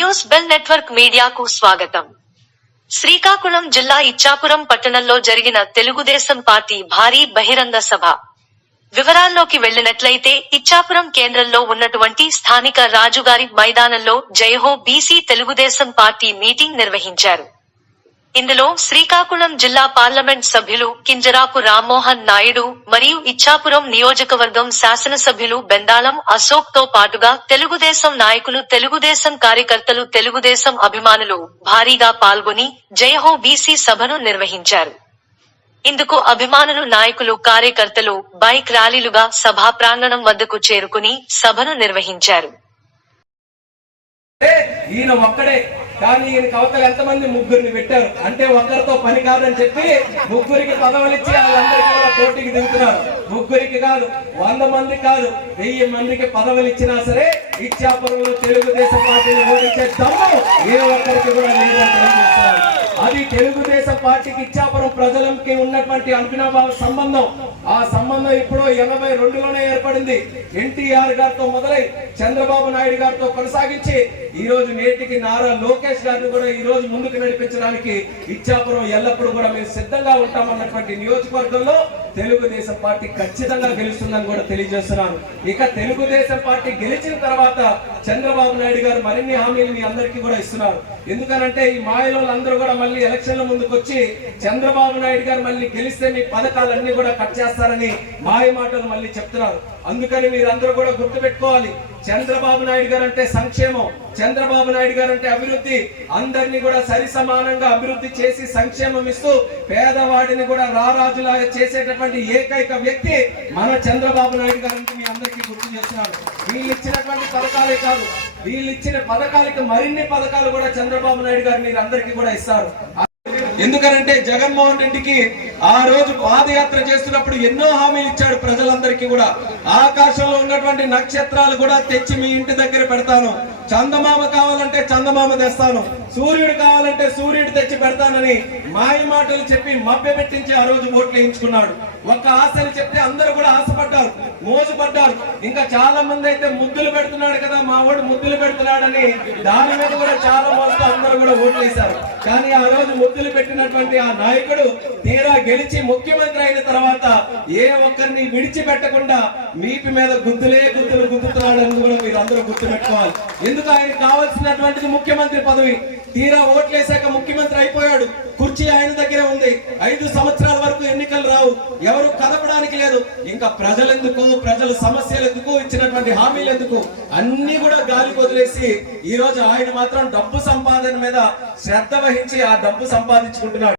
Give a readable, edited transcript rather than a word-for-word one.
News bell network మీడియాకు స్వాగతం. శ్రీకాకుళం జిల్లా ఇచ్చాపురం పట్టణంలో జరిగిన తెలుగుదేశం పార్టీ భారీ బహిరంగ సభ. వివరాల్లోకి వెళ్లినట్లయితే ఇచ్చాపురం కేంద్రంలో ఉన్నటువంటి స్థానిక రాజుగారి మైదానంలో జయహో బీసీ తెలుగుదేశం పార్టీ మీటింగ్ నిర్వహించారు. ఇందులో శ్రీకాకుళం జిల్లా పార్లమెంట్ సభ్యులు కింజరాపు రామ్మోహన్ నాయుడు మరియు ఇచ్చాపురం నియోజకవర్గం శాసనసభ్యులు బెందాళం అశోక్ తో పాటుగా తెలుగుదేశం నాయకులు, తెలుగుదేశం కార్యకర్తలు, తెలుగుదేశం అభిమానులు భారీగా పాల్గొని జయహో బీసీ సభను నిర్వహించారు. ఇందుకు అభిమానులు, నాయకులు, కార్యకర్తలు బైక్ ర్యాలీలుగా సభా ప్రాంగణం వద్దకు చేరుకుని సభను నిర్వహించారు. ఈయన ఒక్కడే కానీ ఈయన కవతలు ఎంతమంది ముగ్గురిని పెట్టారు అంటే ఒక్కరితో పని కాదని చెప్పి ముగ్గురికి పదవులు ఇచ్చి వాళ్ళందరికీ కూడా పోటీకి దిగుతున్నారు. ముగ్గురికి కాదు, 100 మంది కాదు, 1000 మందికి పదవులు ఇచ్చినా సరే ఇచ్చాపురంలో తెలుగుదేశం పార్టీని ఓడించే దమ్ము ఏ ఒక్కరికి కూడా లేదని తెలియజేస్తున్నారు. అది తెలుగుదేశం పార్టీకి ఇచ్చాపురం ప్రజలకి ఉన్నటువంటి అవినాభావ సంబంధం. ఆ సంబంధం ఇప్పుడు 82లోనే ఏర్పడింది. ఎన్టీఆర్ గారితో మొదలై చంద్రబాబు నాయుడు గారితో కొనసాగించి ఈ రోజు నేటికి నారా లోకేష్ గారిని కూడా ఈ రోజు ముందుకు నడిపించడానికి ఇచ్చాపురం ఎల్లప్పుడూ కూడా మేము సిద్ధంగా ఉంటామన్నటువంటి నియోజకవర్గంలో తెలుగుదేశం పార్టీ ఖచ్చితంగా గెలుస్తుందని కూడా తెలియజేస్తున్నాను. ఇక తెలుగుదేశం పార్టీ గెలిచిన తర్వాత చంద్రబాబు నాయుడు గారు మరిన్ని హామీలు మీ అందరికీ కూడా ఇస్తున్నారు. ఎందుకనంటే ఈ మాయలోళ్ళందరూ కూడా మళ్ళీ ఎలక్షన్ల ముందుకు వచ్చి చంద్రబాబు నాయుడు గారు మళ్ళీ గెలిస్తే మీ పథకాలన్నీ కూడా కట్ చేస్తారని మాయ మాటలు మళ్ళీ చెప్తున్నారు. అందుకని మీరందరూ కూడా గుర్తుపెట్టుకోవాలి, చంద్రబాబు నాయుడు గారు అంటే సంక్షేమం, చంద్రబాబు నాయుడు గారు అంటే అభివృద్ధి. అందరినీ కూడా సరి సమానంగా అభివృద్ధి చేసి సంక్షేమం ఇస్తూ పేదవాడిని కూడా రారాజులాగా చేసేటటువంటి ఏకైక వ్యక్తి మన చంద్రబాబు నాయుడు గారు మీ అందరికీ గుర్తు చేస్తున్నారు. వీళ్ళు ఇచ్చినటువంటి పథకాలే కాదు, వీళ్ళు ఇచ్చిన పథకాలకి మరిన్ని పథకాలు కూడా చంద్రబాబు నాయుడు గారు మీరు అందరికీ కూడా ఇస్తారు. ఎందుకనంటే జగన్మోహన్ రెడ్డికి ఆ రోజు పాదయాత్ర చేస్తున్నప్పుడు ఎన్నో హామీలు ఇచ్చాడు ప్రజలందరికీ కూడా. ఆకాశంలో ఉన్నటువంటి నక్షత్రాలు కూడా తెచ్చి మీ ఇంటి దగ్గర పెడతాను, చందమామ కావాలంటే చందమామ తెస్తాను, సూర్యుడు కావాలంటే సూర్యుడు తెచ్చి పెడతానని మాయ మాటలు చెప్పి మభ్య పెట్టించి ఆ రోజు ఓట్లు వేయించుకున్నాడు. ఒక్క ఆశని చెప్తే అందరూ కూడా ఆశపడ్డారు, మోసపడ్డారు. ఇంకా చాలా మంది అయితే ముద్దులు పెడుతున్నాడు కదా మా వాడు ముద్దులు పెడుతున్నాడని దాని మీద కూడా చాలా మోస్తూ అందరూ కూడా ఓట్లు వేశారు. కానీ ఆ రోజు ముద్దులు పెట్టినటువంటి ఆ నాయకుడు తీరా గెలిచి ముఖ్యమంత్రి అయిన తర్వాత ఏ ఒక్కరిని విడిచిపెట్టకుండా మీపి మీద గుద్దులే గుద్దులు గుద్దుతున్నాడని కూడా మీరు అందరూ గుర్తుపెట్టుకోవాలి. ఎందుకు ఆయన కావాల్సినటువంటిది ముఖ్యమంత్రి పదవి. తీరా ఓట్లేసాక ముఖ్యమంత్రి అయిపోయాడు, కుర్చీ ఆయన దగ్గరే ఉంది. 5 సంవత్సరాల వరకు ఎన్నికలు రావు, ఎవరు కదపడానికి లేదు. ఇంకా ప్రజలెందుకు, ప్రజల సమస్యలు ఎందుకు, ఇచ్చినటువంటి హామీలు ఎందుకు, అన్ని కూడా గాలి వదిలేసి ఈ రోజు ఆయన మాత్రం డబ్బు సంపాదన మీద శ్రద్ధ వహించి ఆ డబ్బు సంపాదించుకుంటున్నాడు.